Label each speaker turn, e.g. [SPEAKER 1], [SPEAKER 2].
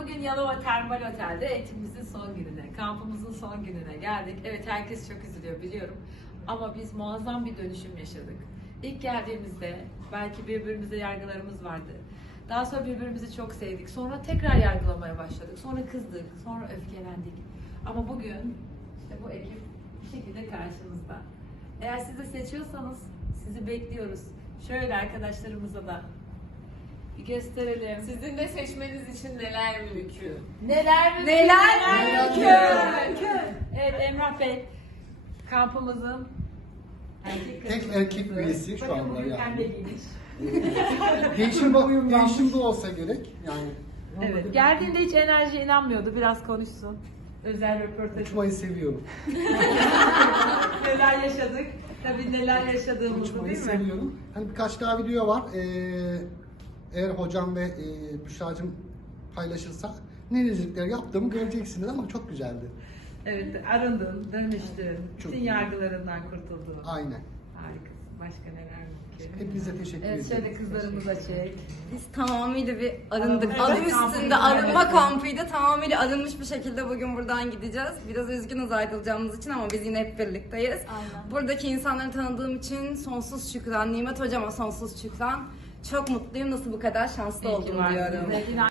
[SPEAKER 1] bugün Yalova Termal Otel'de eğitimimizin son gününe, kampımızın son gününe geldik. Evet, herkes çok üzülüyor biliyorum. Ama biz muazzam bir dönüşüm yaşadık. İlk geldiğimizde belki birbirimize yargılarımız vardı. Daha sonra birbirimizi çok sevdik. Sonra tekrar yargılamaya başladık. Sonra kızdık, sonra öfkelendik. Ama bugün işte bu ekip bir şekilde karşımızda. Eğer siz de seçiyorsanız sizi bekliyoruz. Şöyle arkadaşlarımıza da bir gösterelim.
[SPEAKER 2] Sizin de seçmeniz için neler mümkün?
[SPEAKER 1] Neler mümkün?
[SPEAKER 2] Neler mümkün?
[SPEAKER 1] Evet, Emrah Bey, kampımızın
[SPEAKER 3] Tek erkek üyesi şu
[SPEAKER 1] Bakın
[SPEAKER 3] anda
[SPEAKER 1] bugün
[SPEAKER 3] yani.
[SPEAKER 1] pembe giymiş.
[SPEAKER 3] Değişim bu olsa gerek yani.
[SPEAKER 1] Evet, geldiğinde hiç enerjiye inanmıyordu. Biraz konuşsun. Özel röportaj.
[SPEAKER 3] Uçmayı seviyorum.
[SPEAKER 1] Neler yaşadık? Tabii neler yaşadığımızı
[SPEAKER 3] Uçmayı
[SPEAKER 1] değil mi?
[SPEAKER 3] seviyorum. Hani birkaç daha video var. Eğer hocam ve Büşra'cığım paylaşırsa nerelikler yaptığımı göreceksiniz ama çok güzeldi.
[SPEAKER 1] Evet, arındın, dönüştün,
[SPEAKER 3] Çok
[SPEAKER 1] bütün
[SPEAKER 3] iyi.
[SPEAKER 1] yargılarından kurtuldun.
[SPEAKER 3] Aynen.
[SPEAKER 1] Harikasın. Başka neler mümkün?
[SPEAKER 3] Hepinize teşekkür
[SPEAKER 1] Evet,
[SPEAKER 3] ederim.
[SPEAKER 1] şöyle kızlarımıza çek.
[SPEAKER 4] Biz tamamıyla bir arındık.
[SPEAKER 1] Evet,
[SPEAKER 4] Adı
[SPEAKER 1] kampıydı.
[SPEAKER 4] üstünde arınma
[SPEAKER 1] Evet.
[SPEAKER 4] kampıydı. Tamamıyla arınmış bir şekilde bugün buradan gideceğiz. Biraz üzgünüz ayrılacağımız için ama biz yine hep birlikteyiz.
[SPEAKER 1] Aynen.
[SPEAKER 4] Buradaki insanları tanıdığım için sonsuz şükran. Nimet hocama sonsuz şükran. Çok mutluyum. Nasıl bu kadar şanslı
[SPEAKER 1] İyi ki
[SPEAKER 4] oldum
[SPEAKER 1] varsın.
[SPEAKER 4] diyorum.
[SPEAKER 1] Yine